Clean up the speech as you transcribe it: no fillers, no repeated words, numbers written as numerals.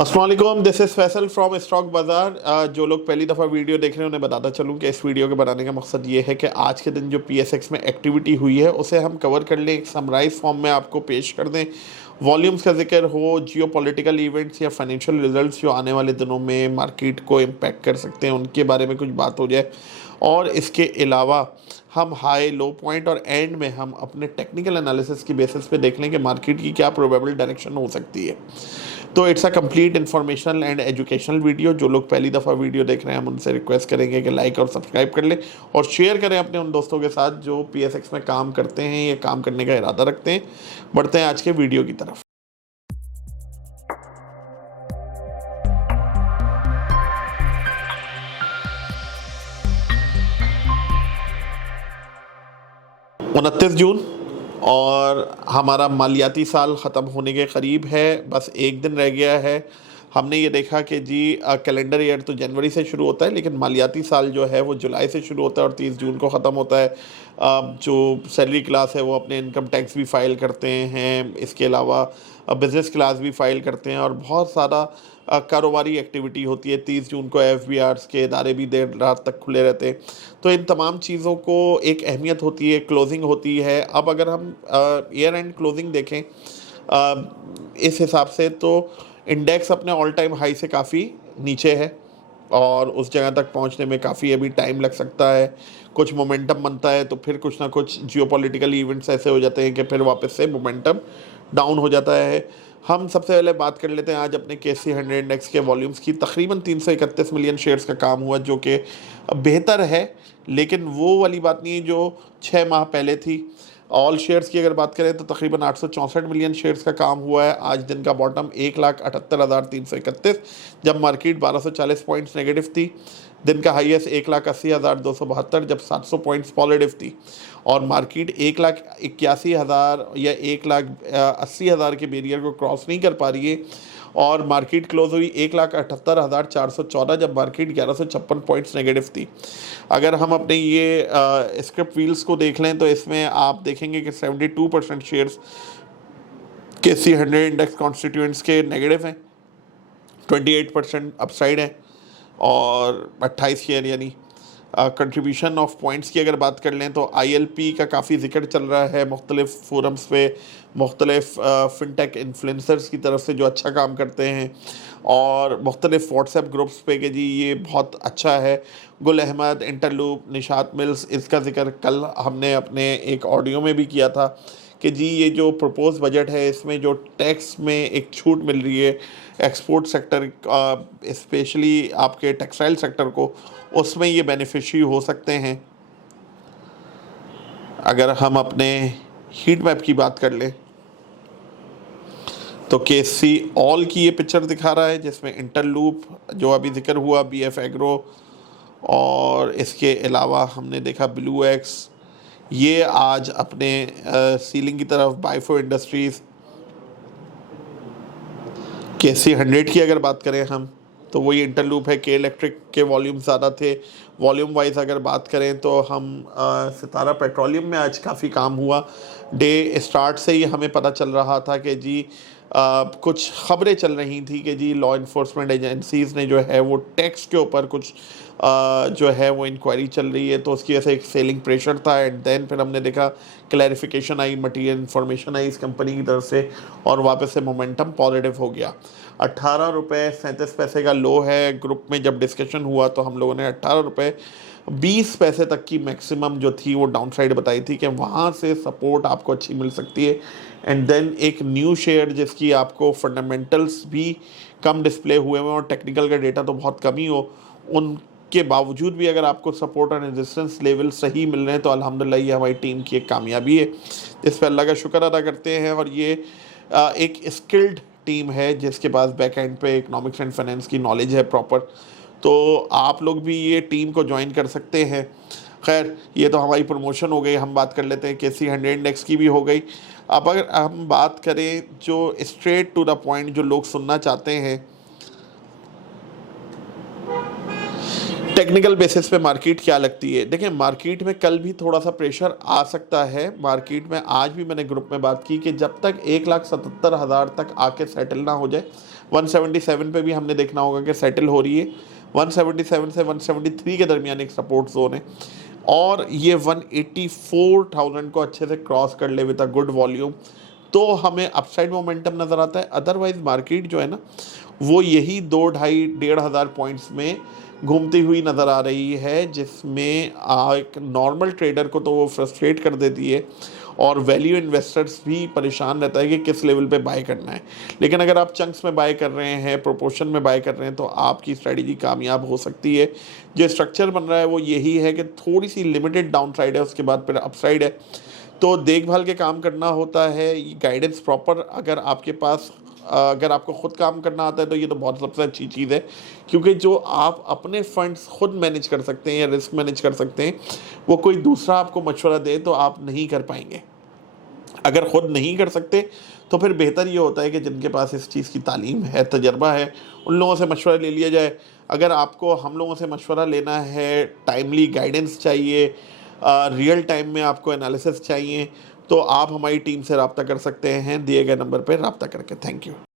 अस्सलाम वालेकुम, this is Faisal from stock बाज़ार। जो लोग पहली दफ़ा वीडियो देख रहे हैं उन्हें बताता चलूँ कि इस वीडियो के बनाने का मकसद ये है कि आज के दिन जो PSX में एक्टिविटी हुई है उसे हम कवर कर लें, एक समराइज फॉर्म में आपको पेश कर दें। वॉल्यूम्स का जिक्र हो, जियो पॉलिटिकल इवेंट्स या फाइनेंशियल रिजल्ट्स जो आने वाले दिनों में मार्केट को इम्पैक्ट कर सकते हैं उनके बारे में कुछ बात हो जाए, और इसके अलावा हम हाई लो पॉइंट और एंड में हम अपने टेक्निकल एनालिसिस की बेसिस पे देख लें कि मार्केट की क्या प्रोबेबल डायरेक्शन हो सकती है। तो it's a complete informational and educational video. जो लोग पहली दफ़ा वीडियो देख रहे हैं हम उनसे रिक्वेस्ट करेंगे कि लाइक और सब्सक्राइब कर लें और शेयर करें अपने उन दोस्तों के साथ जो PSX में काम करते हैं या काम करने का इरादा रखते हैं। बढ़ते हैं आज के वीडियो की तरफ। 29 जून और हमारा मालियाती साल ख़त्म होने के करीब है, बस एक दिन रह गया है। हमने ये देखा कि जी कैलेंडर ईयर तो जनवरी से शुरू होता है, लेकिन मालियाती साल जो है वो जुलाई से शुरू होता है और 30 जून को ख़त्म होता है। जो सैलरी क्लास है वो अपने इनकम टैक्स भी फ़ाइल करते हैं, इसके अलावा बिज़नेस क्लास भी फ़ाइल करते हैं और बहुत सारा कारोबारी एक्टिविटी होती है। 30 जून को FBRs के इदारे भी देर रात तक खुले रहते हैं। तो इन तमाम चीज़ों को एक अहमियत होती है, क्लोजिंग होती है। अब अगर हम ईयर एंड क्लोजिंग देखें इस हिसाब से, तो इंडेक्स अपने ऑल टाइम हाई से काफ़ी नीचे है और उस जगह तक पहुंचने में काफ़ी अभी टाइम लग सकता है। कुछ मोमेंटम बनता है तो फिर कुछ ना कुछ जियोपॉलिटिकल इवेंट्स ऐसे हो जाते हैं कि फिर वापस से मोमेंटम डाउन हो जाता है। हम सबसे पहले बात कर लेते हैं आज अपने KC 100 इंडेक्स के वॉल्यूम्स की। तकरीबन 331 मिलियन शेयर्स का काम हुआ, जो कि बेहतर है, लेकिन वो वाली बात नहीं है जो 6 माह पहले थी। ऑल शेयर्स की अगर बात करें तो तकरीबन 864 मिलियन शेयर्स का काम हुआ है। आज दिन का बॉटम 1,78,331, जब मार्केट 1240 पॉइंट्स नेगेटिव थी। दिन का हाईएस्ट 1,80,272, जब 700 पॉइंट्स पॉजिटिव थी। और मार्केट 1,81,000 या 1,80,000 के बैरियर को क्रॉस नहीं कर पा रही है और मार्केट क्लोज हुई 1,78,414, जब मार्केट 1,156 पॉइंट्स नेगेटिव थी। अगर हम अपने ये स्क्रिप्ट व्हील्स को देख लें तो इसमें आप देखेंगे कि 72% शेयर्स KC 100 इंडेक्स कॉन्स्टिट्यूएंट्स के नेगेटिव हैं, 28% अपसाइड है और 28 शेयर यानी कंट्रीब्यूशन ऑफ पॉइंट्स की अगर बात कर लें तो ILP का काफ़ी जिक्र चल रहा है मुख्तलिफ फोरम्स पे, मुख्तलिफ फिनटेक इन्फ्लुएंसर्स की तरफ से जो अच्छा काम करते हैं और मुख्तलिफ व्हाट्सएप ग्रुप्स पे कि जी ये बहुत अच्छा है। गुल अहमद, इंटरलूप, निशात मिल्स, इसका जिक्र कल हमने अपने एक ऑडियो में भी किया था कि जी ये जो प्रपोज बजट है इसमें जो टैक्स में एक छूट मिल रही है एक्सपोर्ट सेक्टर, स्पेशली आपके टेक्सटाइल सेक्टर को, उसमें ये बेनिफिशियरी हो सकते हैं। अगर हम अपने हीट मैप की बात कर लें तो KC ऑल की ये पिक्चर दिखा रहा है, जिसमें इंटरलूप जो अभी जिक्र हुआ, BF एग्रो, और इसके अलावा हमने देखा ब्लू एक्स, ये आज अपने सीलिंग की तरफ। बाइफो इंडस्ट्रीज़, KC 100 की अगर बात करें हम तो वही इंटरलूप है। के इलेक्ट्रिक के वॉल्यूम ज़्यादा थे। वॉल्यूम वाइज अगर बात करें तो हम सितारा पेट्रोलियम में आज काफ़ी काम हुआ। डे स्टार्ट से ही हमें पता चल रहा था कि जी कुछ ख़बरें चल रही थी कि जी लॉ इन्फोर्समेंट एजेंसीज़ ने जो है वो टैक्स के ऊपर कुछ जो है वो इंक्वायरी चल रही है, तो उसकी वजह से एक सेलिंग प्रेशर था। एंड देन फिर हमने देखा क्लैरिफिकेशन आई, मटीरियल इन्फॉर्मेशन आई इस कंपनी की तरफ से और वापस से मोमेंटम पॉजिटिव हो गया। 18 रुपये 37 पैसे का लो है। ग्रुप में जब डिस्कशन हुआ तो हम लोगों ने 18 रुपये 20 पैसे तक की मैक्सिमम जो थी वो डाउन साइड बताई थी कि वहाँ से सपोर्ट आपको अच्छी मिल सकती है। एंड देन एक न्यू शेयर जिसकी आपको फंडामेंटल्स भी कम डिस्प्ले हुए हैं और टेक्निकल का डेटा तो बहुत कम ही हो, उनके बावजूद भी अगर आपको सपोर्ट और रेजिस्टेंस लेवल सही मिल रहे हैं तो अल्हम्दुलिल्लाह ये हमारी टीम की एक कामयाबी है। इस पर अल्लाह का शुक्र अदा करते हैं। और ये एक स्किल्ड टीम है जिसके पास बैक एंड पे इकोनॉमिक्स एंड फाइनेंस की नॉलेज है प्रॉपर, तो आप लोग भी ये टीम को ज्वाइन कर सकते हैं। खैर ये तो हमारी प्रमोशन हो गई। हम बात कर लेते हैं KC 100 इंडेक्स की भी हो गई। अब अगर हम बात करें जो स्ट्रेट टू द पॉइंट जो लोग सुनना चाहते हैं, टेक्निकल बेसिस पे मार्केट क्या लगती है। देखिए मार्केट में कल भी थोड़ा सा प्रेशर आ सकता है। मार्केट में आज भी मैंने ग्रुप में बात की कि जब तक 1,77,000 तक आके सेटल ना हो जाए 177 पे भी हमने देखना होगा कि सेटल हो रही है। 177 से 173 के दरमियान एक सपोर्ट जोन है और ये 184,000 को अच्छे से क्रॉस कर ले विद अ गुड वॉल्यूम तो हमें अपसाइड मोमेंटम नज़र आता है। अदरवाइज मार्केट जो है ना वो यही 2-2.5-1,500 पॉइंट्स में घूमती हुई नज़र आ रही है, जिसमें एक नॉर्मल ट्रेडर को तो वो फ्रस्ट्रेट कर देती है और वैल्यू इन्वेस्टर्स भी परेशान रहता है कि किस लेवल पे बाय करना है। लेकिन अगर आप चंक्स में बाय कर रहे हैं, प्रोपोर्शन में बाय कर रहे हैं, तो आपकी स्ट्रेटजी कामयाब हो सकती है। जो स्ट्रक्चर बन रहा है वो यही है कि थोड़ी सी लिमिटेड डाउन साइड है, उसके बाद फिर अपसाइड है, तो देखभाल के काम करना होता है। गाइडेंस प्रॉपर अगर आपके पास अगर आपको खुद काम करना आता है तो ये तो बहुत सबसे अच्छी चीज़ है, क्योंकि जो आप अपने फंड्स खुद मैनेज कर सकते हैं या रिस्क मैनेज कर सकते हैं, वो कोई दूसरा आपको मशवरा दे तो आप नहीं कर पाएंगे। अगर खुद नहीं कर सकते तो फिर बेहतर ये होता है कि जिनके पास इस चीज़ की तालीम है, तजर्बा है, उन लोगों से मशवरा ले लिया जाए। अगर आपको हम लोगों से मशवरा लेना है, टाइमली गाइडेंस चाहिए, रियल टाइम में आपको एनालिसिस चाहिए, तो आप हमारी टीम से रब्ता कर सकते हैं दिए गए नंबर पर रब्ता करके। Thank you.